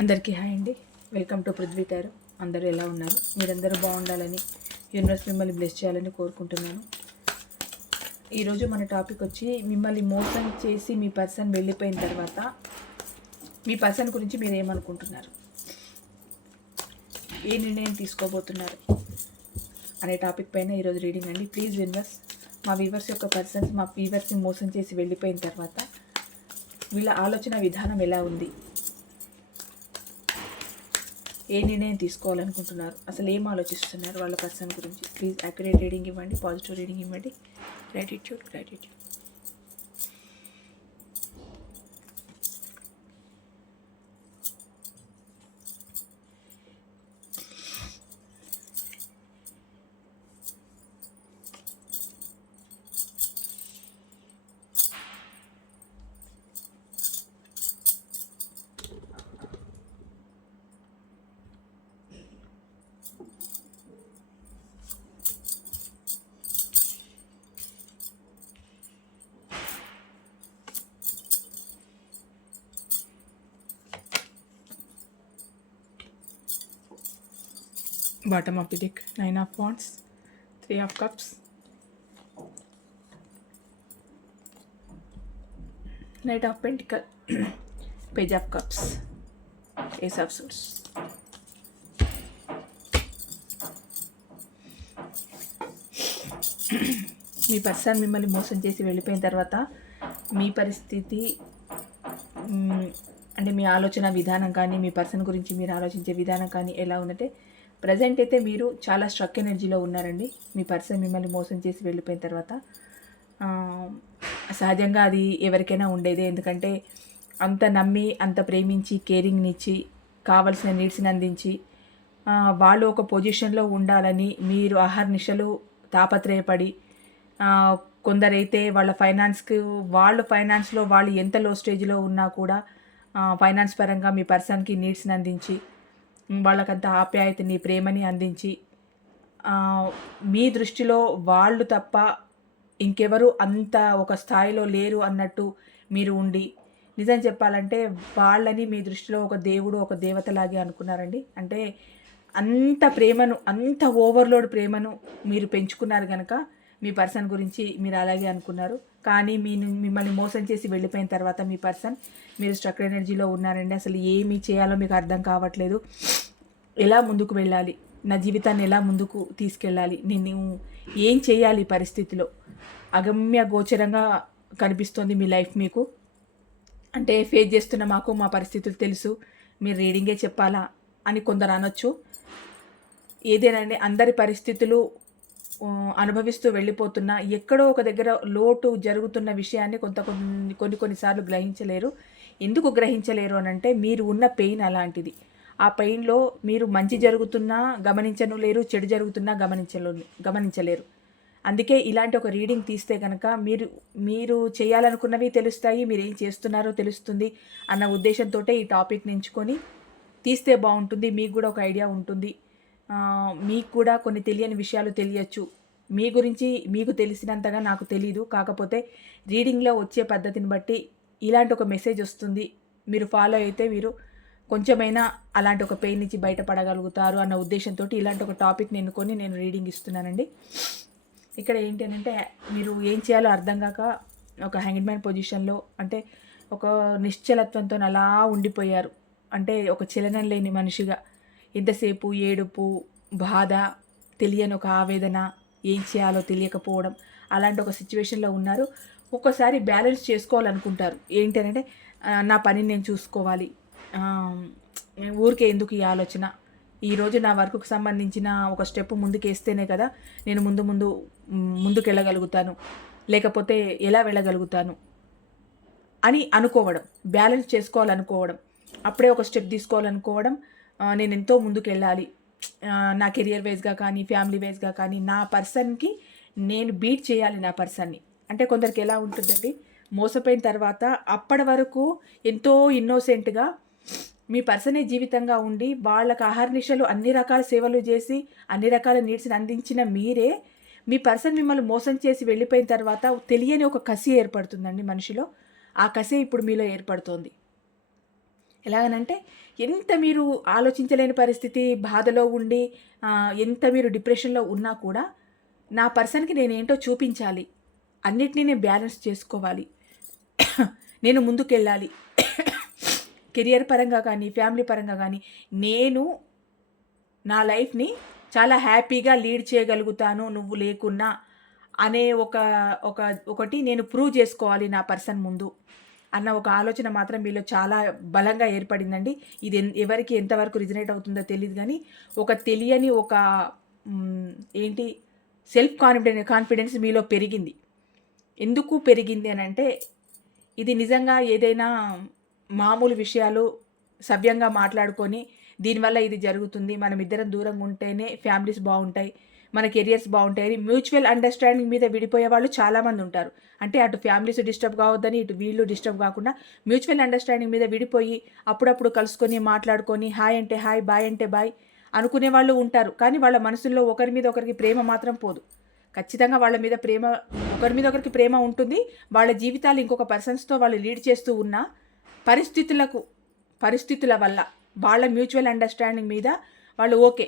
అందరికీ హాయ్ అండి. Welcome to Prithvi tarot. అందరూ ఎలా ఉన్నారు? మీరందరూ బాగుండాలని, యూనివర్స్ మిమ్మల్ని బ్లెస్ చేయాలని కోరుకుంటున్నాను. ఈరోజు మన టాపిక్ వచ్చి, మిమ్మల్ని మోసం చేసి మీ పర్సన్ వెళ్ళిపోయిన తర్వాత మీ పర్సన్ గురించి మీరు ఏమనుకుంటున్నారు, ఏ నిర్ణయం తీసుకోబోతున్నారు అనే టాపిక్ పైన ఈరోజు రీడింగ్ అండి. ప్లీజ్ విన్నర్స్, మా వీవర్స్ యొక్క పర్సన్స్ మా వీవర్స్ని మోసం చేసి వెళ్ళిపోయిన తర్వాత వీళ్ళ ఆలోచన విధానం ఎలా ఉంది, ఏ నిర్ణయం తీసుకోవాలనుకుంటున్నారు, అసలు ఏం ఆలోచిస్తున్నారు వాళ్ళ పర్సన్ గురించి. ప్లీజ్ యాక్యురేట్ రీడింగ్ ఇవ్వండి, పాజిటివ్ రీడింగ్ ఇవ్వండి. Gratitude. Bottom of the deck, 9 of Wands, 3 of Cups, Knight of Pentacles, Page of Cups, Ace of Swords. Me person మిమ్మల్ని మోసం చేసి వెళ్ళిపోయిన తర్వాత మీ పరిస్థితి అంటే మీ ఆలోచన విధానం కానీ, మీ పర్సన్ గురించి మీరు ఆలోచించే విధానం కానీ ఎలా ఉందంటే, ప్రజెంట్ అయితే మీరు చాలా స్ట్రక్ ఎనర్జీలో ఉన్నారండి. మీ పర్సన్ మిమ్మల్ని మోసం చేసి వెళ్ళిపోయిన తర్వాత సహజంగా అది ఎవరికైనా ఉండేదే. ఎందుకంటే అంత నమ్మి, అంత ప్రేమించి, కేరింగ్నిచ్చి, కావలసిన నీడ్స్ని అందించి, వాళ్ళు ఒక పొజిషన్లో ఉండాలని మీరు అహర్నిశలు తాపత్రయపడి, కొందరైతే వాళ్ళ ఫైనాన్స్లో వాళ్ళు ఎంత లో స్టేజ్లో ఉన్నా కూడా ఫైనాన్స్ పరంగా మీ పర్సన్కి నీడ్స్ని అందించి, వాళ్ళకంత ఆప్యాయతని, ప్రేమని అందించి, మీ దృష్టిలో వాళ్ళు తప్ప ఇంకెవరు అంత ఒక స్థాయిలో లేరు అన్నట్టు మీరు ఉండి, నిజం చెప్పాలంటే వాళ్ళని మీ దృష్టిలో ఒక దేవుడు, ఒక దేవతలాగే అనుకున్నారండి. అంటే అంత ప్రేమను, అంత ఓవర్లోడ్ ప్రేమను మీరు పెంచుకున్నారు కనుక మీ పర్సన్ గురించి మీరు అలాగే అనుకున్నారు. కానీ మిమ్మల్ని మోసం చేసి వెళ్ళిపోయిన తర్వాత మీ పర్సన్, మీరు స్ట్రక్ ఎనర్జీలో ఉన్నారండి. అసలు ఏమి చేయాలో మీకు అర్థం కావట్లేదు. ఎలా ముందుకు వెళ్ళాలి, నా జీవితాన్ని ఎలా ముందుకు తీసుకెళ్ళాలి, నేను ఏం చేయాలి పరిస్థితిలో, అగమ్య గోచరంగా కనిపిస్తుంది మీ లైఫ్ మీకు. అంటే ఫేస్ చేస్తున్న మాకు మా పరిస్థితులు తెలుసు, మీరు రీడింగే చెప్పాలా అని కొందరు అనొచ్చు. ఏదేనండి, అందరి పరిస్థితులు అనుభవిస్తూ వెళ్ళిపోతున్నా ఎక్కడో ఒక దగ్గర లోటు జరుగుతున్న విషయాన్ని కొన్నిసార్లు గ్రహించలేరు. ఎందుకు గ్రహించలేరు అని అంటే, మీరు ఉన్న పెయిన్ అలాంటిది. ఆ పెయిన్లో మీరు మంచి జరుగుతున్నా గమనించలేరు, చెడు జరుగుతున్నా గమనించలేరు. అందుకే ఇలాంటి ఒక రీడింగ్ తీస్తే కనుక మీరు చేయాలనుకున్నవి తెలుస్తాయి, మీరు ఏం చేస్తున్నారో తెలుస్తుంది అన్న ఉద్దేశంతో ఈ టాపిక్ని ఎంచుకొని తీస్తే బాగుంటుంది. మీకు కూడా ఒక ఐడియా ఉంటుంది, మీకు కూడా కొన్ని తెలియని విషయాలు తెలియచ్చు. మీ గురించి మీకు తెలిసినంతగా నాకు తెలీదు. కాకపోతే రీడింగ్లో వచ్చే పద్ధతిని బట్టి ఇలాంటి ఒక మెసేజ్ వస్తుంది. మీరు ఫాలో అయితే మీరు కొంచెమైనా అలాంటి ఒక పెయిన్ నుంచి బయటపడగలుగుతారు అన్న ఉద్దేశంతో ఇలాంటి ఒక టాపిక్ని ఎన్నుకొని నేను రీడింగ్ ఇస్తున్నానండి. ఇక్కడ ఏంటి అంటే, మీరు ఏం చేయాలో అర్థం కాక ఒక హ్యాంగ్డ్ మ్యాన్ పొజిషన్లో, అంటే ఒక నిశ్చలత్వంతో అలా ఉండిపోయారు. అంటే ఒక చలనం లేని మనిషిగా, ఎంతసేపు ఏడుపు, బాధ, తెలియని ఒక ఆవేదన, ఏం చేయాలో తెలియకపోవడం, అలాంటి ఒక సిచ్యువేషన్లో ఉన్నారు. ఒక్కోసారి బ్యాలెన్స్ చేసుకోవాలనుకుంటారు. ఏంటంటే, నా పనిని నేను చూసుకోవాలి, ఊరికే ఎందుకు ఈ ఆలోచన, ఈరోజు నా వర్క్కి సంబంధించిన ఒక స్టెప్ ముందుకేస్తేనే కదా నేను ముందుకు వెళ్ళగలుగుతాను, లేకపోతే ఎలా వెళ్ళగలుగుతాను అని అనుకోవడం, బ్యాలెన్స్ చేసుకోవాలనుకోవడం, అప్పుడే ఒక స్టెప్ తీసుకోవాలనుకోవడం. నేను ఎంతో ముందుకు వెళ్ళాలి, నా కెరియర్ వైజ్గా కానీ, ఫ్యామిలీ వైజ్గా కానీ, నా పర్సన్కి నేను బీట్ చేయాలి నా పర్సన్ని. అంటే కొందరికి ఎలా ఉంటుందండి, మోసపోయిన తర్వాత అప్పటి వరకు ఎంతో ఇన్నోసెంట్గా మీ పర్సనే జీవితంగా ఉండి, వాళ్ళకి అహర్నిశలు అన్ని రకాల సేవలు చేసి, అన్ని రకాల నీడ్స్ని అందించిన మీరే, మీ పర్సన్ మిమ్మల్ని మోసం చేసి వెళ్ళిపోయిన తర్వాత తెలియని ఒక కసి ఏర్పడుతుందండి మనిషిలో. ఆ కసి ఇప్పుడు మీలో ఏర్పడుతోంది. ఎలాగనంటే ఎంత మీరు ఆలోచించలేని పరిస్థితి, బాధలో ఉండి ఎంత మీరు డిప్రెషన్‌లో ఉన్నా కూడా నా పర్సన్‌కి నేనేంటో చూపించాలి. అన్నిటిని నేను బ్యాలెన్స్ చేసుకోవాలి. నేను ముందుకెళ్ళాలి. కెరియర్ పరంగా కానీ, ఫ్యామిలీ పరంగా కానీ నేను నా లైఫ్‌ని చాలా హ్యాపీగా లీడ్ చేయగలుగుతాను నువ్వు లేకున్నా అనే ఒకటి నేను ప్రూవ్ చేసుకోవాలి నా పర్సన్ ముందు అన్న ఒక ఆలోచన మాత్రం మీలో చాలా బలంగా ఏర్పడిందండి. ఇది ఎవరికి ఎంతవరకు రిజనేట్ అవుతుందో తెలీదు గానీ, ఒక తెలియని ఏంటి సెల్ఫ్ కాన్ఫిడెన్స్ మీలో పెరిగింది. ఎందుకు పెరిగింది అనంటే, ఇది నిజంగా ఏదైనా మామూలు విషయాలు సవ్యంగా మాట్లాడుకొని, దీనివల్ల ఇది జరుగుతుంది, మనమిద్దరం దూరంగా ఉంటేనే ఫ్యామిలీస్ బావుంటాయి, మన కెరియర్స్ బావుంటాయని మ్యూచువల్ అండర్‌స్టాండింగ్ మీద విడిపోయే వాళ్ళు చాలామంది ఉంటారు. అంటే అటు ఫ్యామిలీస్ డిస్టర్బ్ కావద్దని, ఇటు వీళ్ళు డిస్టర్బ్ కాకుండా మ్యూచువల్ అండర్‌స్టాండింగ్ మీద విడిపోయి, అప్పుడప్పుడు కలుసుకొని, మాట్లాడుకొని, హాయ్ అంటే హాయ్, బాయ్ అంటే బాయ్ అనుకునే వాళ్ళు ఉంటారు. కానీ వాళ్ళ మనసుల్లో ఒకరి మీద ఒకరికి ప్రేమ మాత్రం పోదు. ఖచ్చితంగా వాళ్ళ మీద ప్రేమ, ఒకరి మీద ఒకరికి ప్రేమ ఉంటుంది. వాళ్ళ జీవితాలు ఇంకొక పర్సన్స్‌తో వాళ్ళు లీడ్ చేస్తూ ఉన్నా, పరిస్థితుల వల్ల వాళ్ళ మ్యూచువల్ అండర్‌స్టాండింగ్ మీద వాళ్ళు ఓకే.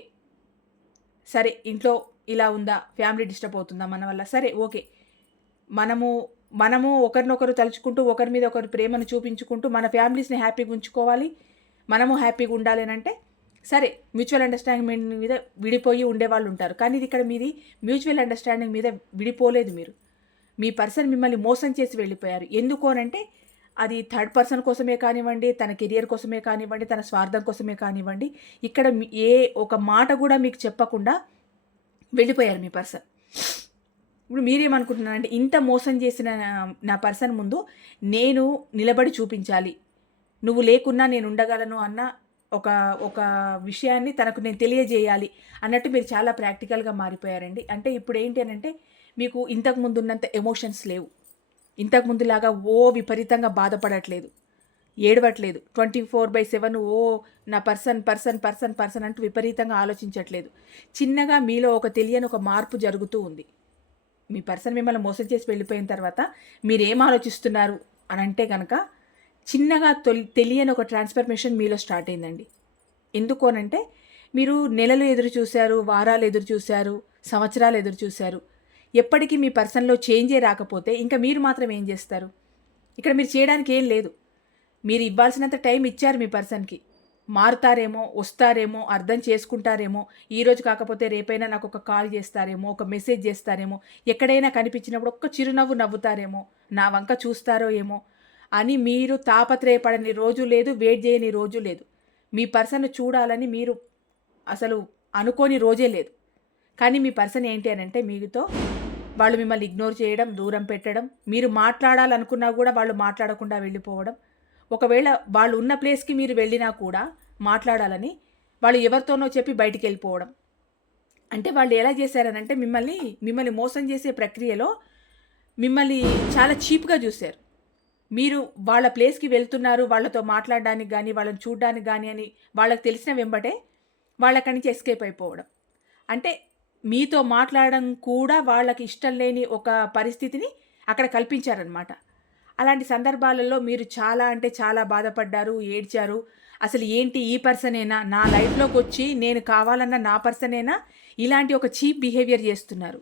సరే ఇంట్లో ఇలా ఉందా, ఫ్యామిలీ డిస్టర్బ్ అవుతుందా మన వల్ల, సరే ఓకే. మనము ఒకరినొకరు తలుచుకుంటూ, ఒకరి మీద ఒకరు ప్రేమను చూపించుకుంటూ, మన ఫ్యామిలీస్‌ని హ్యాపీగా ఉంచుకోవాలి, మనము హ్యాపీగా ఉండాలి అనంటే, సరే మ్యూచువల్ అండర్‌స్టాండింగ్ మీద విడిపోయి ఉండేవాళ్ళు ఉంటారు. కానీ ఇది ఇక్కడ మీది మ్యూచువల్ అండర్‌స్టాండింగ్ మీద విడిపోలేదు మీరు. మీ పర్సన్ మిమ్మల్ని మోసం చేసి వెళ్ళిపోయారు. ఎందుకు అనంటే, అది థర్డ్ పర్సన్ కోసమే కానివ్వండి, తన కెరియర్ కోసమే కానివ్వండి, తన స్వార్థం కోసమే కానివ్వండి, ఇక్కడ ఏ ఒక మాట కూడా మీకు చెప్పకుండా వెళ్ళిపోయారు మీ పర్సన్. ఇప్పుడు మీరేమనుకుంటున్నారంటే, ఇంత మోసం చేసిన నా పర్సన్ ముందు నేను నిలబడి చూపించాలి, నువ్వు లేకున్నా నేను ఉండగలను అన్న ఒక ఒక విషయాన్ని తనకు నేను తెలియజేయాలి అన్నట్టు మీరు చాలా ప్రాక్టికల్‌గా మారిపోయారండి. అంటే ఇప్పుడు ఏంటి అనంటే, మీకు ఇంతకు ముందు ఉన్నంత ఎమోషన్స్ లేవు. ఇంతకు ముందులాగా విపరీతంగా బాధపడట్లేదు, ఏడవట్లేదు. 24/7 నా పర్సన్ అంటూ విపరీతంగా ఆలోచించట్లేదు. చిన్నగా మీలో ఒక తెలియని ఒక మార్పు జరుగుతూ ఉంది. మీ పర్సన్ మిమ్మల్ని మోసం చేసి వెళ్ళిపోయిన తర్వాత మీరేం ఆలోచిస్తున్నారు అనంటే గనక, చిన్నగా తెలియని ఒక ట్రాన్స్‌ఫర్మేషన్ మీలో స్టార్ట్ అయిందండి. ఎందుకు అనంటే, మీరు నెలలు ఎదురు చూశారు, వారాలు ఎదురు చూశారు, సంవత్సరాలు ఎదురు చూశారు. ఎప్పటికీ మీ పర్సన్‌లో చేంజే రాకపోతే ఇంకా మీరు మాత్రం ఏం చేస్తారు? ఇక్కడ మీరు చేయడానికి ఏం లేదు. మీరు ఇవ్వాల్సినంత టైం ఇచ్చారు మీ పర్సన్‌కి. మారుతారేమో, వస్తారేమో, అర్థం చేసుకుంటారేమో, ఈరోజు కాకపోతే రేపైనా నాకు ఒక కాల్ చేస్తారేమో, ఒక మెసేజ్ చేస్తారేమో, ఎక్కడైనా కనిపించినప్పుడు ఒక్క చిరునవ్వు నవ్వుతారేమో, నా వంక చూస్తారో ఏమో అని మీరు తాపత్రయపడని రోజు లేదు, వెయిట్ చేయని రోజు లేదు. మీ పర్సన్‌ను చూడాలని మీరు అసలు అనుకోని రోజే లేదు. కానీ మీ పర్సన్ ఏంటి అనంటే, మీతో వాళ్ళు మిమ్మల్ని ఇగ్నోర్ చేయడం, దూరం పెట్టడం, మీరు మాట్లాడాలనుకున్నా కూడా వాళ్ళు మాట్లాడకుండా వెళ్ళిపోవడం, ఒకవేళ వాళ్ళు ఉన్న ప్లేస్‌కి మీరు వెళ్ళినా కూడా మాట్లాడాలని వాళ్ళు ఎవరితోనో చెప్పి బయటికెళ్ళిపోవడం. అంటే వాళ్ళు ఎలా చేశారనంటే, మిమ్మల్ని మోసం చేసే ప్రక్రియలో మిమ్మల్ని చాలా చీప్‌గా చూసారు. మీరు వాళ్ళ ప్లేస్‌కి వెళ్తున్నారు, వాళ్ళతో మాట్లాడడానికి గానీ, వాళ్ళని చూడడానికి గానీ అని వాళ్ళకి తెలిసిన వెంబటే వాళ్ళక్కడి నుంచి ఎస్కేప్ అయిపోవడం. అంటే మీతో మాట్లాడడం కూడా వాళ్ళకి ఇష్టం లేని ఒక పరిస్థితిని అక్కడ కల్పించారనమాట. అలాంటి సందర్భాలలో మీరు చాలా అంటే చాలా బాధపడ్డారు, ఏడ్చారు. అసలు ఏంటి ఈ పర్సనేనా? నా లైఫ్‌లోకొచ్చి నేను కావాలన్న నా పర్సనేనా ఇలాంటి ఒక చీప్ బిహేవియర్ చేస్తున్నారు?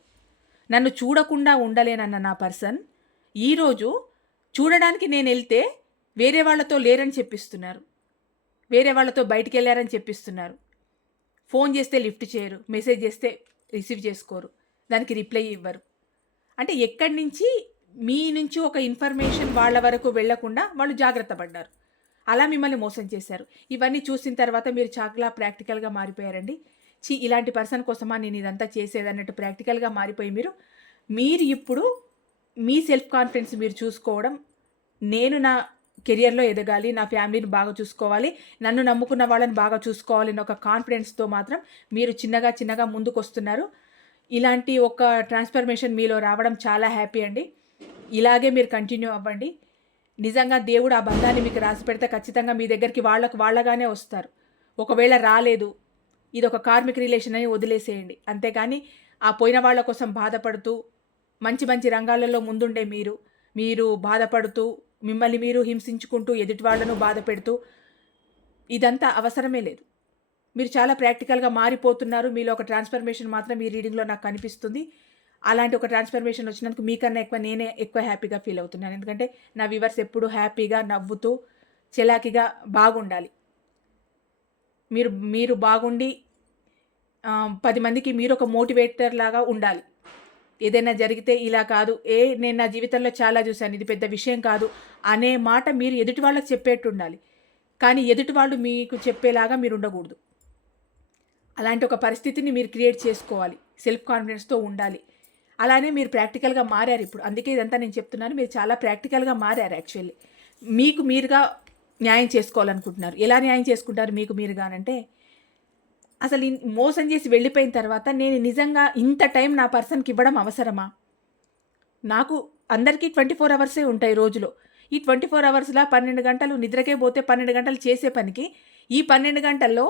నన్ను చూడకుండా ఉండలేనన్న నా పర్సన్ ఈరోజు చూడడానికి నేనెళ్తే వేరే వాళ్ళతో లేరని చెప్పిస్తున్నారు. వేరే వాళ్ళతో బయటికెళ్లారని చెప్పిస్తున్నారు. ఫోన్ చేస్తే లిఫ్ట్ చేయరు, మెసేజ్ చేస్తే రిసీవ్ చేసుకోరు, దానికి రిప్లై ఇవ్వరు. అంటే ఎక్కడి నుంచి మీ నుంచి ఒక ఇన్ఫర్మేషన్ వాళ్ళ వరకు వెళ్ళకుండా వాళ్ళు జాగ్రత్త పడ్డారు. అలా మిమ్మల్ని మోసం చేశారు. ఇవన్నీ చూసిన తర్వాత మీరు చాలా ప్రాక్టికల్‌గా మారిపోయారండి. ఇలాంటి పర్సన్ కోసమా నేను ఇదంతా చేసేదన్నట్టు ప్రాక్టికల్‌గా మారిపోయి మీరు ఇప్పుడు మీ సెల్ఫ్ కాన్ఫిడెన్స్ మీరు చూసుకోవడం, నేను నా కెరియర్‌లో ఎదగాలి, నా ఫ్యామిలీని బాగా చూసుకోవాలి, నన్ను నమ్ముకున్న వాళ్ళని బాగా చూసుకోవాలి అనే ఒక కాన్ఫిడెన్స్‌తో మాత్రం మీరు చిన్నగా ముందుకొస్తున్నారు. ఇలాంటి ఒక ట్రాన్స్‌ఫర్మేషన్ మీలో రావడం చాలా హ్యాపీ అండి. ఇలాగే మీరు కంటిన్యూ అవ్వండి. నిజంగా దేవుడు ఆ బంధాన్ని మీకు రాసిపెడితే ఖచ్చితంగా మీ దగ్గరికి వాళ్ళగానే వస్తారు. ఒకవేళ రాలేదు, ఇదొక కార్మిక్ రిలేషన్ అని వదిలేసేయండి. అంతేగాని ఆ పోయిన వాళ్ళ కోసం బాధపడుతూ, మంచి రంగాలలో ముందుండే మీరు బాధపడుతూ, మిమ్మల్ని మీరు హింసించుకుంటూ, ఎదుటి వాళ్ళను బాధ పెడుతూ, ఇదంతా అవసరమే లేదు. మీరు చాలా ప్రాక్టికల్‌గా మారిపోతున్నారు. మీలో ఒక ట్రాన్స్‌ఫర్మేషన్ మాత్రం ఈ రీడింగ్‌లో నాకు కనిపిస్తుంది. అలాంటి ఒక ట్రాన్స్‌ఫర్మేషన్ వచ్చినందుకు మీకన్నా ఎక్కువ నేనే ఎక్కువ హ్యాపీగా ఫీల్ అవుతున్నాను. ఎందుకంటే నా వ్యూవర్స్ ఎప్పుడూ హ్యాపీగా, నవ్వుతూ, చలాకీగా బాగుండాలి. మీరు మీరు బాగుండి 10 మందికి మీరొక మోటివేటర్ లాగా ఉండాలి. ఏదైనా జరిగితే ఇలా కాదు, నేను నా జీవితంలో చాలా చూశాను. ఇది పెద్ద విషయం కాదు అనే మాట మీరు ఎదుటి వాళ్ళకి చెప్పేట్టుండాలి. కానీ ఎదుటి వాళ్ళు మీకు చెప్పేలాగా మీరుండకూడదు. అలాంటి ఒక పరిస్థితిని మీరు క్రియేట్ చేసుకోవాలి. సెల్ఫ్ కాన్ఫిడెన్స్‌తో ఉండాలి. అలానే మీరు ప్రాక్టికల్‌గా మారారిప్పుడు. అందుకే ఇదంతా నేను చెప్తున్నాను. మీరు చాలా ప్రాక్టికల్‌గా మారారు యాక్చువల్లీ. మీకు మీరుగా న్యాయం చేసుకోవాలనుకుంటున్నారు. ఎలా న్యాయం చేసుకుంటారు మీకు మీరుగానంటే, అసలు మోసం చేసి వెళ్ళిపోయిన తర్వాత నేను నిజంగా ఇంత టైం నా పర్సన్‌కి ఇవ్వడం అవసరమా? నాకు అందరికీ 24 అవర్సే ఉంటాయి రోజులో. ఈ 24 అవర్స్‌లా 12 గంటలు నిద్రకే పోతే 12 గంటలు చేసే పనికి, ఈ 12 గంటల్లో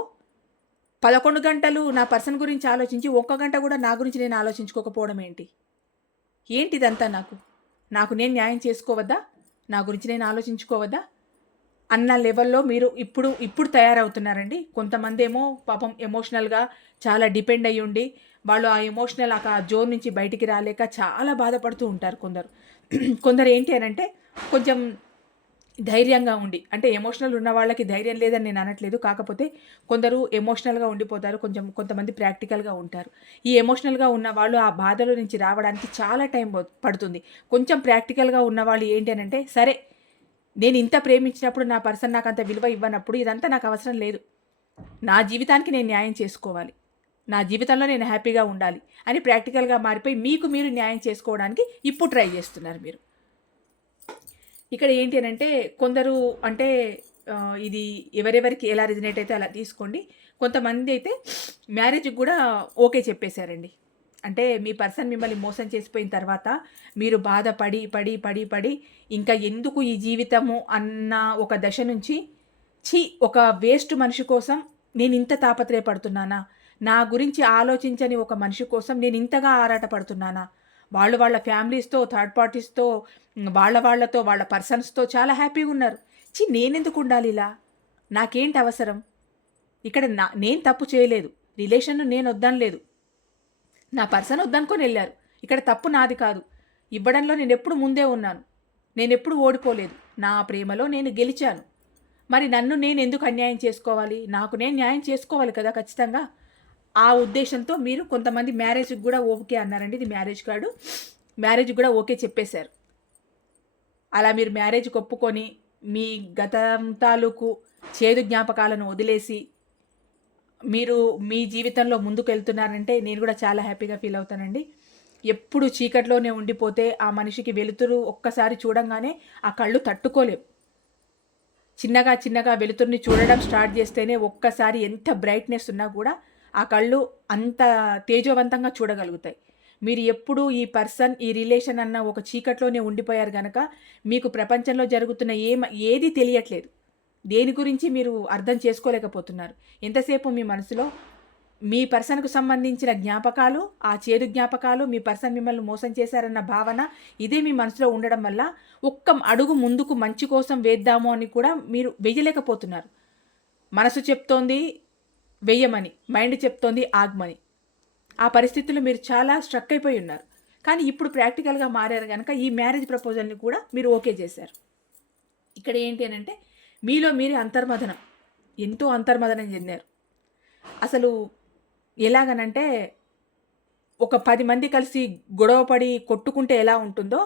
11 గంటలు నా పర్సన్ గురించి ఆలోచించి, ఒక్క గంట కూడా నా గురించి నేను ఆలోచించుకోకపోవడం ఏంటి? ఏంటిదంతా నాకు? నాకు నేను న్యాయం చేసుకోవద్దా? నా గురించి నేను ఆలోచించుకోవద్దా? అన్న లెవెల్‌లో మీరు ఇప్పుడు తయారవుతున్నారండి. కొంతమందేమో పాపం ఎమోషనల్‌గా చాలా డిపెండ్ అయ్యుండి, వాళ్ళు ఆ ఎమోషనల్ జోన్ నుంచి బయటికి రాలేక చాలా బాధపడుతూ ఉంటారు కొందరు. కొందరు ఏంటి అనంటే కొంచెం ధైర్యంగా ఉండి, అంటే ఎమోషనల్ ఉన్న వాళ్ళకి ధైర్యం లేదని నేను అనట్లేదు. కాకపోతే కొందరు ఎమోషనల్‌గా ఉండిపోతారు. కొంతమంది ప్రాక్టికల్‌గా ఉంటారు. ఈ ఎమోషనల్‌గా ఉన్న వాళ్ళు ఆ బాధలో నుంచి రావడానికి చాలా టైం పడుతుంది. కొంచెం ప్రాక్టికల్‌గా ఉన్నవాళ్ళు ఏంటి అనంటే, సరే నేను ఇంత ప్రేమించినప్పుడు నా పర్సన్ నాకంత విలువ ఇవ్వనప్పుడు ఇదంతా నాకు అవసరం లేదు. నా జీవితానికి నేను న్యాయం చేసుకోవాలి. నా జీవితంలో నేను హ్యాపీగా ఉండాలి అని ప్రాక్టికల్‌గా మారిపోయి మీకు మీరు న్యాయం చేసుకోవడానికి ఇప్పుడు ట్రై చేస్తున్నారు మీరు. ఇక్కడ ఏంటి అనంటే కొందరు అంటే ఇది ఎవరెవరికి ఎలా రిజనేట్ అయితే అలా తీసుకోండి. కొంతమంది అయితే మ్యారేజ్‌కి కూడా ఓకే చెప్పేశారండి. అంటే మీ పర్సన్ మిమ్మల్ని మోసం చేసిపోయిన తర్వాత మీరు బాధపడి, పడి, పడి, పడి ఇంకా ఎందుకు ఈ జీవితము అన్న ఒక దశ నుంచి ఒక వేస్ట్ మనిషి కోసం నేనింత తాపత్రయపడుతున్నానా? నా గురించి ఆలోచించని ఒక మనిషి కోసం నేనింతగా ఆరాటపడుతున్నానా? వాళ్ళ ఫ్యామిలీస్‌తో, థర్డ్ పార్టీస్‌తో, వాళ్ళతో, వాళ్ళ పర్సన్స్‌తో చాలా హ్యాపీగున్నారు. నేనెందుకుండాలిలా? నాకేంటి అవసరం? ఇక్కడ నేను తప్పు చేయలేదు. రిలేషన్‌ను నేనొద్దనలేదు. నా పర్సన్ వద్దనుకొనెళ్లారు. ఇక్కడ తప్పు నాది కాదు. ఇవ్వడంలో నేనెప్పుడు ముందే ఉన్నాను. నేనెప్పుడు ఓడిపోలేదు. నా ప్రేమలో నేను గెలిచాను. మరి నన్ను నేనెందుకు అన్యాయం చేసుకోవాలి? నాకు నేను న్యాయం చేసుకోవాలి కదా ఖచ్చితంగా. ఆ ఉద్దేశంతో మీరు కొంతమంది మ్యారేజ్‌కి గూడా ఓకే అన్నారండి. ఇది మ్యారేజ్ కార్డు. మ్యారేజ్‌కి గూడా ఓకే చెప్పేశారు. అలా మీరు మ్యారేజ్‌కి ఒప్పుకొని, మీ గతం తాలూకు చేదు జ్ఞాపకాలను వదిలేసి మీరు మీ జీవితంలో ముందుకెళ్తున్నారంటే నేను కూడా చాలా హ్యాపీగా ఫీల్ అవుతానండి. ఎప్పుడు చీకట్లోనే ఉండిపోతే ఆ మనిషికి వెలుతురు ఒక్కసారి చూడంగానే ఆ కళ్ళు తట్టుకోలేవు. చిన్నగా వెలుతురుని చూడడం స్టార్ట్ చేస్తేనే ఒక్కసారి ఎంత బ్రైట్‌నెస్ ఉన్నా కూడా ఆ కళ్ళు అంత తేజోవంతంగా చూడగలుగుతాయి. మీరు ఎప్పుడూ ఈ పర్సన్, ఈ రిలేషన్ అన్న ఒక చీకట్లోనే ఉండిపోయారు గనక మీకు ప్రపంచంలో జరుగుతున్న ఏది తెలియట్లేదు. దేని గురించి మీరు అర్థం చేసుకోలేకపోతున్నారు. ఎంతసేపు మీ మనసులో మీ పర్సన్‌కు సంబంధించిన జ్ఞాపకాలు, ఆ చేదు జ్ఞాపకాలు, మీ పర్సన్ మిమ్మల్ని మోసం చేశారన్న భావన ఇదే మీ మనసులో ఉండడం వల్ల ఒక్క అడుగు ముందుకు మంచి కోసం వేద్దాము అని కూడా మీరు వెయ్యలేకపోతున్నారు. మనసు చెప్తోంది వెయ్యమని, మైండ్ చెప్తోంది ఆగమని. ఆ పరిస్థితుల్లో మీరు చాలా స్ట్రక్ అయిపోయి ఉన్నారు. కానీ ఇప్పుడు ప్రాక్టికల్‌గా మారారు గనక ఈ మ్యారేజ్ ప్రపోజల్‌ని కూడా మీరు ఓకే చేశారు. ఇక్కడ ఏంటి అనంటే మీలో మీరే అంతర్మథనం. ఎంతో అంతర్మథనం చెందారు. అసలు ఎలాగనంటే ఒక 10 మంది కలిసి గొడవపడి కొట్టుకుంటే ఎలా ఉంటుందో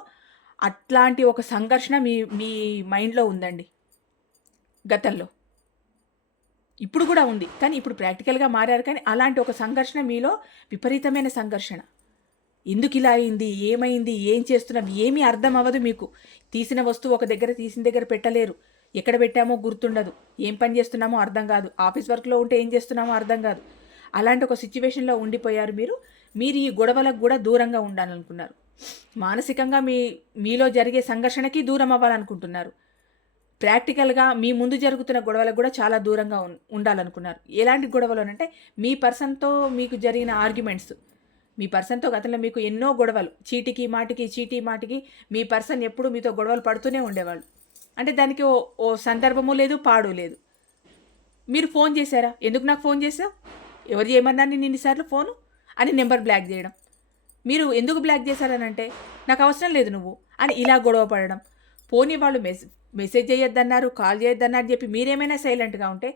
అట్లాంటి ఒక సంఘర్షణ మీ మీ మైండ్‌లో ఉందండి గతంలో. ఇప్పుడు కూడా ఉంది. కానీ ఇప్పుడు ప్రాక్టికల్‌గా మారారు కానీ అలాంటి ఒక సంఘర్షణ మీలో విపరీతమైన సంఘర్షణ. ఎందుకిలా అయింది? ఏమైంది? ఏం చేస్తున్నాం? ఏమీ అర్థం అవ్వదు మీకు. తీసిన వస్తువు ఒక దగ్గర తీసిన దగ్గర పెట్టలేరు. ఎక్కడ పెట్టామో గుర్తుండదు. ఏం పని చేస్తున్నామో అర్థం కాదు. ఆఫీస్ వర్క్‌లో ఉంటే ఏం చేస్తున్నామో అర్థం కాదు. అలాంటి ఒక సిట్యుయేషన్‌లో ఉండిపోయారు మీరు. మీరు ఈ గొడవలకు కూడా దూరంగా ఉండాలనుకున్నారు. మానసికంగా మీలో జరిగే సంఘర్షణకి దూరం అవ్వాలనుకుంటున్నారు. ప్రాక్టికల్‌గా మీ ముందు జరుగుతున్న గొడవలకు కూడా చాలా దూరంగా ఉండాలనుకున్నారు. ఎలాంటి గొడవలనంటే మీ పర్సన్‌తో మీకు జరిగిన ఆర్గ్యుమెంట్స్. మీ పర్సన్‌తో గతంలో మీకు ఎన్నో గొడవలు. చీటికి మాటికి మీ పర్సన్ ఎప్పుడు మీతో గొడవలు పడుతూనే ఉండేవాళ్ళు. అంటే దానికి ఓ సందర్భము లేదు, పాడు లేదు. మీరు ఫోన్ చేశారా? ఎందుకు నాకు ఫోన్ చేసావు? ఎవరు చేయమన్నారు నేను ఇన్నిసార్లు ఫోను అని నెంబర్ బ్లాక్ చేయడం. మీరు ఎందుకు బ్లాక్ చేశారనంటే నాకు అవసరం లేదు నువ్వు అని ఇలా గొడవ పడడం. పోనీ వాళ్ళు మెసేజ్ చేయొద్దన్నారు, కాల్ చేయొద్దన్నారు చెప్పి మీరేమైనా సైలెంట్గా ఉంటే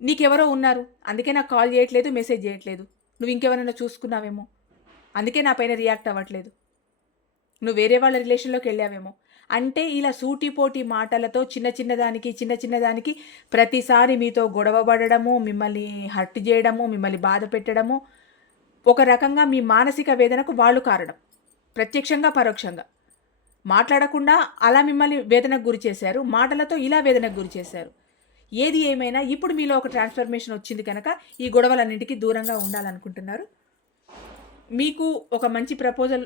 నీకెవరో ఉన్నారు, అందుకే నాకు కాల్ చేయట్లేదు, మెసేజ్ చేయట్లేదు, నువ్వు ఇంకెవరైనా చూసుకున్నావేమో, అందుకే నా పైన రియాక్ట్ అవ్వట్లేదు, నువ్వు వేరే వాళ్ళ రిలేషన్లోకి వెళ్ళావేమో అంటే ఇలా సూటిపోటి మాటలతో చిన్న చిన్నదానికి ప్రతిసారి మీతో గొడవ పడడము, మిమ్మల్ని హర్ట్ చేయడము, మిమ్మల్ని బాధ పెట్టడము, ఒక రకంగా మీ మానసిక వేదనకు వాళ్ళు కారణం. ప్రత్యక్షంగా పరోక్షంగా మాట్లాడకుండా అలా మిమ్మల్ని వేదనకు గురి చేశారు, మాటలతో ఇలా వేదనకు గురి చేశారు. ఏది ఏమైనా ఇప్పుడు మీలో ఒక ట్రాన్స్ఫర్మేషన్ వచ్చింది కనుక ఈ గొడవలన్నింటికీ దూరంగా ఉండాలనుకుంటున్నారు. మీకు ఒక మంచి ప్రపోజల్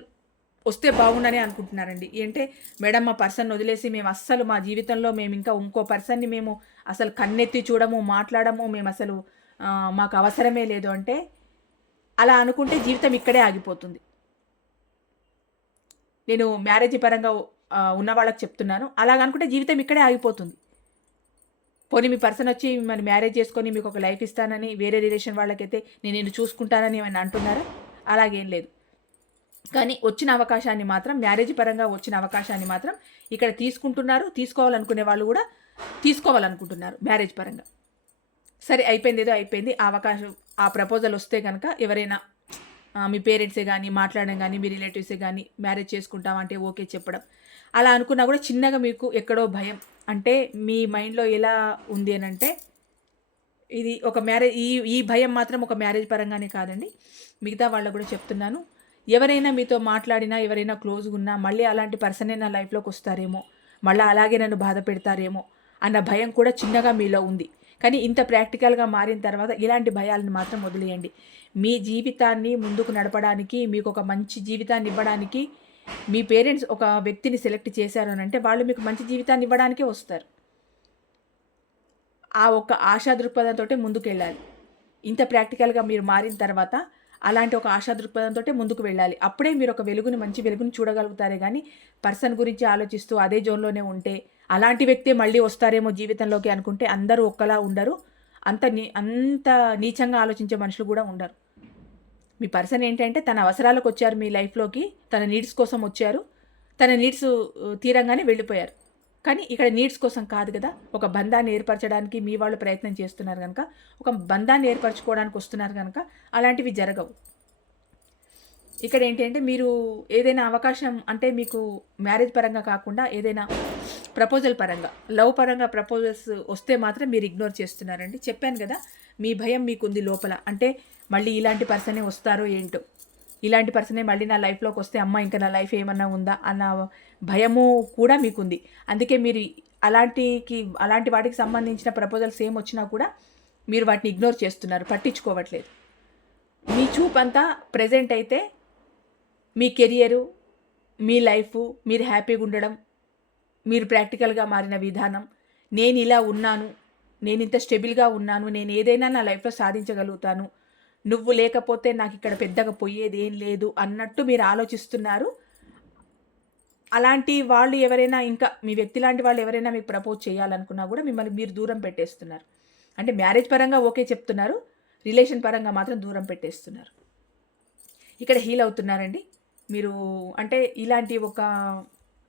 వస్తే బాగుండని అనుకుంటున్నారండి. అంటే మేడం మా పర్సన్ వదిలేసి మేము అస్సలు మా జీవితంలో మేము ఇంకా ఇంకో పర్సన్ని మేము అసలు కన్నెత్తి చూడము, మాట్లాడము, మేము అసలు మాకు అవసరమే లేదు అంటే అలా అనుకుంటే జీవితం ఇక్కడే ఆగిపోతుంది. నేను మ్యారేజ్ పరంగా ఉన్న వాళ్ళకి చెప్తున్నాను. అలాగ అనుకుంటే జీవితం ఇక్కడే ఆగిపోతుంది. పోనీ మీ పర్సన్ వచ్చి మిమ్మల్ని మ్యారేజ్ చేసుకొని మీకు ఒక లైఫ్ ఇస్తానని వేరే రిలేషన్ వాళ్ళకైతే నేను చూసుకుంటానని ఏమైనా అంటున్నారా? అలాగేం లేదు. కానీ వచ్చిన అవకాశాన్ని మాత్రం మ్యారేజ్ పరంగా వచ్చిన అవకాశాన్ని మాత్రం ఇక్కడ తీసుకుంటున్నారు. తీసుకోవాలనుకునే వాళ్ళు కూడా తీసుకోవాలనుకుంటున్నారు మ్యారేజ్ పరంగా. సరే అయిపోయింది, ఏదో అయిపోయింది. ఆ అవకాశం ఆ ప్రపోజల్ వస్తే కనుక ఎవరైనా మీ పేరెంట్సే కానీ మాట్లాడడం కానీ మీ రిలేటివ్సే కానీ మ్యారేజ్ చేసుకుంటామంటే ఓకే చెప్పడం అలా అనుకున్నా కూడా చిన్నగా మీకు ఎక్కడో భయం. అంటే మీ మైండ్లో ఎలా ఉంది అని అంటే ఇది ఒక మ్యారేజ్ ఈ భయం మాత్రం ఒక మ్యారేజ్ పరంగానే కాదండి, మిగతా వాళ్ళకు కూడా చెప్తున్నాను. ఎవరైనా మీతో మాట్లాడినా ఎవరైనా క్లోజ్గా ఉన్నా మళ్ళీ అలాంటి పర్సనే నా లైఫ్లోకి వస్తారేమో, మళ్ళీ అలాగే నన్ను బాధ పెడతారేమో అన్న భయం కూడా చిన్నగా మీలో ఉంది. కానీ ఇంత ప్రాక్టికల్గా మారిన తర్వాత ఇలాంటి భయాలను మాత్రం వదిలేయండి. మీ జీవితాన్ని ముందుకు నడపడానికి, మీకు ఒక మంచి జీవితాన్ని ఇవ్వడానికి మీ పేరెంట్స్ ఒక వ్యక్తిని సెలెక్ట్ చేశారు అని అంటే వాళ్ళు మీకు మంచి జీవితాన్ని ఇవ్వడానికే వస్తారు. ఆ ఒక్క ఆశా దృక్పథంతో ముందుకు వెళ్ళాలి. ఇంత ప్రాక్టికల్గా మీరు మారిన తర్వాత అలాంటి ఒక ఆశా దృక్పథంతో ముందుకు వెళ్ళాలి. అప్పుడే మీరు ఒక మంచి వెలుగుని చూడగలుగుతారే కానీ పర్సన్ గురించి ఆలోచిస్తూ అదే జోన్లోనే ఉంటే అలాంటి వ్యక్తే మళ్ళీ వస్తారేమో జీవితంలోకి అనుకుంటే అందరూ ఒక్కలా ఉండరు. అంత నీచంగా ఆలోచించే మనుషులు కూడా ఉండరు. మీ పర్సన్ ఏంటంటే తన అవసరాలకు వచ్చారు మీ లైఫ్లోకి, తన నీడ్స్ కోసం వచ్చారు, తన నీడ్స్ తీరంగానే వెళ్ళిపోయారు. కానీ ఇక్కడ నీడ్స్ కోసం కాదు కదా, ఒక బంధాన్ని ఏర్పరచడానికి మీ వాళ్ళు ప్రయత్నం చేస్తున్నారు కనుక, ఒక బంధాన్ని ఏర్పరచుకోవడానికి వస్తున్నారు కనుక అలాంటివి జరగవు. ఇక్కడ ఏంటంటే మీరు ఏదైనా అవకాశం అంటే మీకు మ్యారేజ్ పరంగా కాకుండా ఏదైనా ప్రపోజల్ పరంగా లవ్ పరంగా ప్రపోజల్స్ వస్తే మాత్రం మీరు ఇగ్నోర్ చేస్తున్నారండి. చెప్పాను కదా మీ భయం మీకుంది లోపల. అంటే మళ్ళీ ఇలాంటి పర్సనే వస్తారో ఏంటో, ఇలాంటి పర్సనే మళ్ళీ నా లైఫ్లోకి వస్తే అమ్మ ఇంకా నా లైఫ్ ఏమన్నా ఉందా అన్న భయము కూడా మీకుంది. అందుకే మీరు అలాంటి వాటికి సంబంధించిన ప్రపోజల్స్ ఏం వచ్చినా కూడా మీరు వాటిని ఇగ్నోర్ చేస్తున్నారు, పట్టించుకోవట్లేదు. మీ చూపు అంతా ప్రజెంట్ అయితే మీ కెరియరు, మీ లైఫ్, మీరు హ్యాపీగా ఉండడం, మీరు ప్రాక్టికల్గా మారిన విధానం, నేను ఇలా ఉన్నాను, నేను ఇంత స్టెబుల్గా ఉన్నాను, నేను ఏదైనా నా లైఫ్లో సాధించగలుగుతాను, నువ్వు లేకపోతే నాకు ఇక్కడ పెద్దగా పోయేది ఏం లేదు అన్నట్టు మీరు ఆలోచిస్తున్నారు. అలాంటి వాళ్ళు ఎవరైనా ఇంకా మీ వ్యక్తి లాంటి వాళ్ళు ఎవరైనా మీకు ప్రపోజ్ చేయాలనుకున్నా కూడా మిమ్మల్ని మీరు దూరం పెట్టేస్తున్నారు. అంటే మ్యారేజ్ పరంగా ఓకే చెప్తున్నారు, రిలేషన్ పరంగా మాత్రం దూరం పెట్టేస్తున్నారు. ఇక్కడ హీల్ అవుతున్నారండి మీరు. అంటే ఇలాంటి ఒక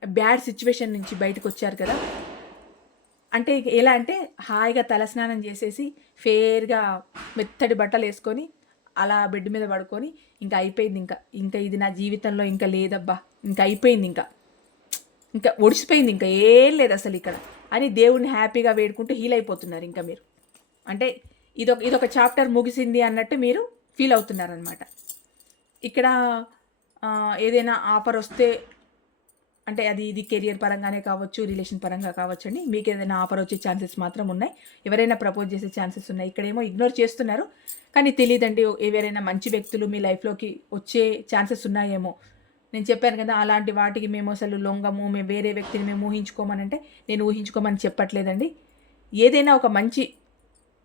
బ్యాడ్ సిచ్యువేషన్ నుంచి బయటకు వచ్చారు కదా. అంటే ఎలా అంటే హాయిగా తలస్నానం చేసేసి ఫేర్గా మెత్తటి బట్టలు వేసుకొని అలా బెడ్ మీద పడుకొని ఇంకా అయిపోయింది, ఇంకా ఇది నా జీవితంలో ఇంకా లేదబ్బా, ఇంకా అయిపోయింది, ఇంకా ఒడిసిపోయింది, ఇంకా ఏం లేదు అసలు ఇక్కడ అని దేవుడిని హ్యాపీగా వేడుకుంటూ హీల్ అయిపోతున్నారు ఇంకా మీరు. అంటే ఇదొక చాప్టర్ ముగిసింది అన్నట్టు మీరు ఫీల్ అవుతున్నారనమాట. ఇక్కడ ఏదైనా ఆఫర్ వస్తే అంటే ఇది కెరియర్ పరంగానే కావచ్చు, రిలేషన్ పరంగా కావచ్చు అండి, మీకు ఏదైనా ఆఫర్ వచ్చే ఛాన్సెస్ మాత్రం ఉన్నాయి, ఎవరైనా ప్రపోజ్ చేసే ఛాన్సెస్ ఉన్నాయి. ఇక్కడేమో ఇగ్నోర్ చేస్తున్నారు, కానీ తెలియదండి ఎవరైనా మంచి వ్యక్తులు మీ లైఫ్లోకి వచ్చే ఛాన్సెస్ ఉన్నాయేమో. నేను చెప్పాను కదా అలాంటి వాటికి మేము అసలు లొంగము, మేము వేరే వ్యక్తిని మేము ఊహించుకోమనంటే నేను ఊహించుకోమని చెప్పట్లేదండి. ఏదైనా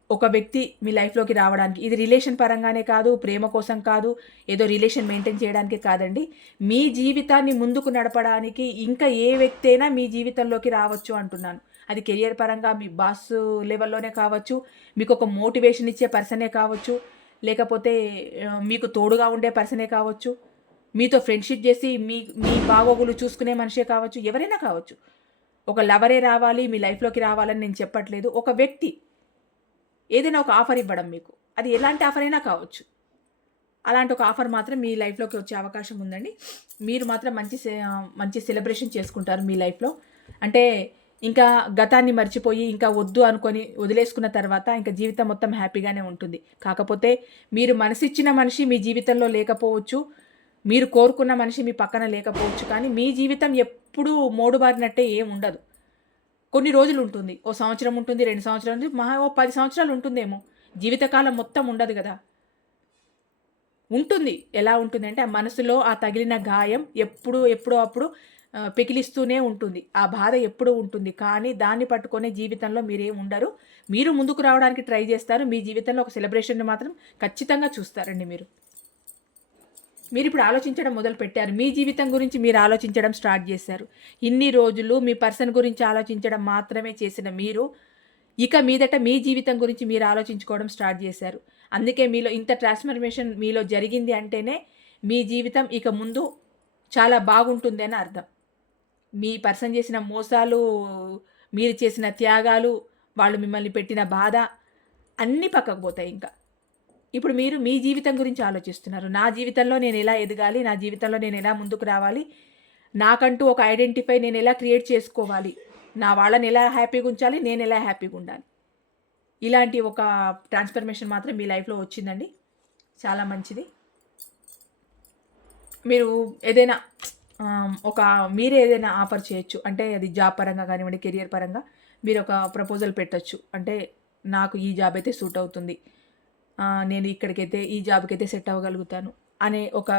ఒక వ్యక్తి మీ లైఫ్లోకి రావడానికి, ఇది రిలేషన్ పరంగానే కాదు, ప్రేమ కోసం కాదు, ఏదో రిలేషన్ మెయింటైన్ చేయడానికే కాదండి, మీ జీవితాన్ని ముందుకు నడపడానికి ఇంకా ఏ వ్యక్తి అయినా మీ జీవితంలోకి రావచ్చు అంటున్నాను. అది కెరియర్ పరంగా మీ బాస్ లెవెల్లోనే కావచ్చు, మీకు ఒక మోటివేషన్ ఇచ్చే పర్సనే కావచ్చు, లేకపోతే మీకు తోడుగా ఉండే పర్సనే కావచ్చు, మీతో ఫ్రెండ్షిప్ చేసి మీ మీ బాగోగులు చూసుకునే మనిషే కావచ్చు, ఎవరైనా కావచ్చు. ఒక లవరే రావాలి మీ లైఫ్లోకి రావాలని నేను చెప్పట్లేదు. ఒక వ్యక్తి ఏదైనా ఒక ఆఫర్ ఇవ్వడం మీకు, అది ఎలాంటి ఆఫర్ అయినా కావచ్చు. అలాంటి ఒక ఆఫర్ మాత్రం మీ లైఫ్లోకి వచ్చే అవకాశం ఉందండి. మీరు మాత్రం మంచి సెలబ్రేషన్ చేసుకుంటారు మీ లైఫ్లో. అంటే ఇంకా గతాన్ని మర్చిపోయి ఇంకా వద్దు అనుకొని వదిలేసుకున్న తర్వాత ఇంకా జీవితం మొత్తం హ్యాపీగానే ఉంటుంది. కాకపోతే మీరు మనసిచ్చిన మనిషి మీ జీవితంలో లేకపోవచ్చు, మీరు కోరుకున్న మనిషి మీ పక్కన లేకపోవచ్చు, కానీ మీ జీవితం ఎప్పుడూ మోడుబారినట్టే ఏం ఉండదు. కొన్ని రోజులు ఉంటుంది, ఓ సంవత్సరం ఉంటుంది, 2 సంవత్సరాలు ఉంటుంది, మహా ఓ 10 సంవత్సరాలు ఉంటుందేమో. జీవితకాలం మొత్తం ఉండదు కదా. ఉంటుంది. ఎలా ఉంటుందంటే ఆ మనసులో ఆ తగిలిన గాయం ఎప్పుడో అప్పుడు పెకిలిస్తూనే ఉంటుంది. ఆ బాధ ఎప్పుడూ ఉంటుంది. కానీ దాన్ని పట్టుకొనే జీవితంలో మీరేం ఉండరు. మీరు ముందుకు రావడానికి ట్రై చేస్తారు. మీ జీవితంలో ఒక సెలబ్రేషన్‌ని మాత్రం ఖచ్చితంగా చూస్తారండి మీరు. మీరిప్పుడు ఆలోచించడం మొదలుపెట్టారు. మీ జీవితం గురించి మీరు ఆలోచించడం స్టార్ట్ చేశారు. ఇన్ని రోజులు మీ పర్సన్ గురించి ఆలోచించడం మాత్రమే చేసిన మీరు, ఇక మీదట మీ జీవితం గురించి మీరు ఆలోచించుకోవడం స్టార్ట్ చేశారు. అందుకే మీలో ఇంత ట్రాన్స్‌ఫర్మేషన్ మీలో జరిగింది అంటేనే, మీ జీవితం ఇక ముందు చాలా బాగుంటుంది అని అర్థం. మీ పర్సన్ చేసిన మోసాలు, మీరు చేసిన త్యాగాలు, వాళ్ళు మిమ్మల్ని పెట్టిన బాధ అన్నీ పక్కకు పోతాయి ఇంకా. ఇప్పుడు మీరు మీ జీవితం గురించి ఆలోచిస్తున్నారు. నా జీవితంలో నేను ఎలా ఎదగాలి? నా జీవితంలో నేను ఎలా ముందుకు రావాలి? నాకంటూ ఒక ఐడెంటిఫై నేను ఎలా క్రియేట్ చేసుకోవాలి? నా వాళ్ళని ఎలా హ్యాపీగా ఉంచాలి? నేను ఎలా హ్యాపీగా ఉండాలి? ఇలాంటి ఒక ట్రాన్స్‌ఫర్మేషన్ మాత్రం మీ లైఫ్‌లో వచ్చిందండి. చాలా మంచిది. మీరు ఏదైనా మీరే ఏదైనా ఆఫర్ చేయొచ్చు. అంటే అది జాబ్ పరంగా కానివ్వండి, కెరియర్ పరంగా మీరు ఒక ప్రపోజల్ పెట్టొచ్చు. అంటే నాకు ఈ జాబ్ అయితే సూట్ అవుతుంది. నేను ఇక్కడికైతే ఈ జాబ్‌కైతే సెట్ అవ్వగలుగుతాను అనే ఒక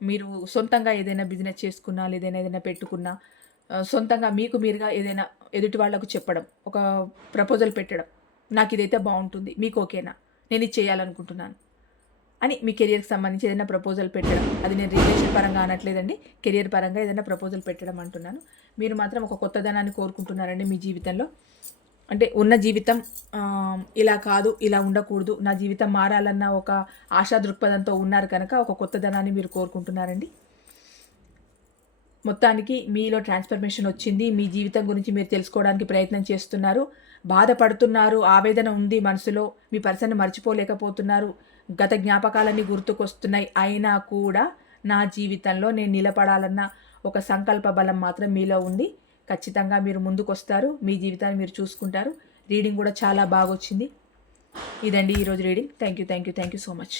మీరు సొంతంగా ఏదైనా బిజినెస్ చేసుకున్నా, ఏదైనా పెట్టుకున్నా, సొంతంగా మీకు మీరుగా ఏదైనా ఎదుటి వాళ్ళకు చెప్పడం. ఒక ప్రపోజల్ పెట్టడం. నాకిదైతే బావుంటుంది. మీకు ఓకేనా? నేను ఇది చేయాలనుకుంటున్నాను అని మీ కెరియర్‌కి సంబంధించి ఏదైనా ప్రపోజల్ పెట్టడం. అది నేను రిలేషన్ పరంగా అనట్లేదండి. కెరియర్ పరంగా ఏదైనా ప్రపోజల్ పెట్టడం అంటున్నాను. మీరు మాత్రం ఒక కొత్తదనాన్ని కోరుకుంటున్నారండి మీ జీవితంలో. అంటే ఉన్న జీవితం ఇలా కాదు, ఇలా ఉండకూడదు, నా జీవితం మారాలన్న ఒక ఆశా దృక్పథంతో ఉన్నారు కనుక ఒక కొత్తదనాన్ని మీరు కోరుకుంటున్నారండి. మొత్తానికి మీలో ట్రాన్స్‌ఫర్మేషన్ వచ్చింది. మీ జీవితం గురించి మీరు తెలుసుకోవడానికి ప్రయత్నం చేస్తున్నారు. బాధపడుతున్నారు, ఆవేదన ఉంది మనసులో. మీ పర్సన్‌ని మర్చిపోలేకపోతున్నారు. గత జ్ఞాపకాలన్నీ గుర్తుకొస్తున్నాయి. అయినా కూడా నా జీవితంలో నేను నిలబడాలన్న ఒక సంకల్ప బలం మాత్రం మీలో ఉంది. ఖచ్చితంగా మీరు ముందుకొస్తారు. మీ జీవితాన్ని మీరు చూసుకుంటారు. రీడింగ్ కూడా చాలా బాగొచ్చింది. ఇదండి ఈరోజు reading. Thank you so much.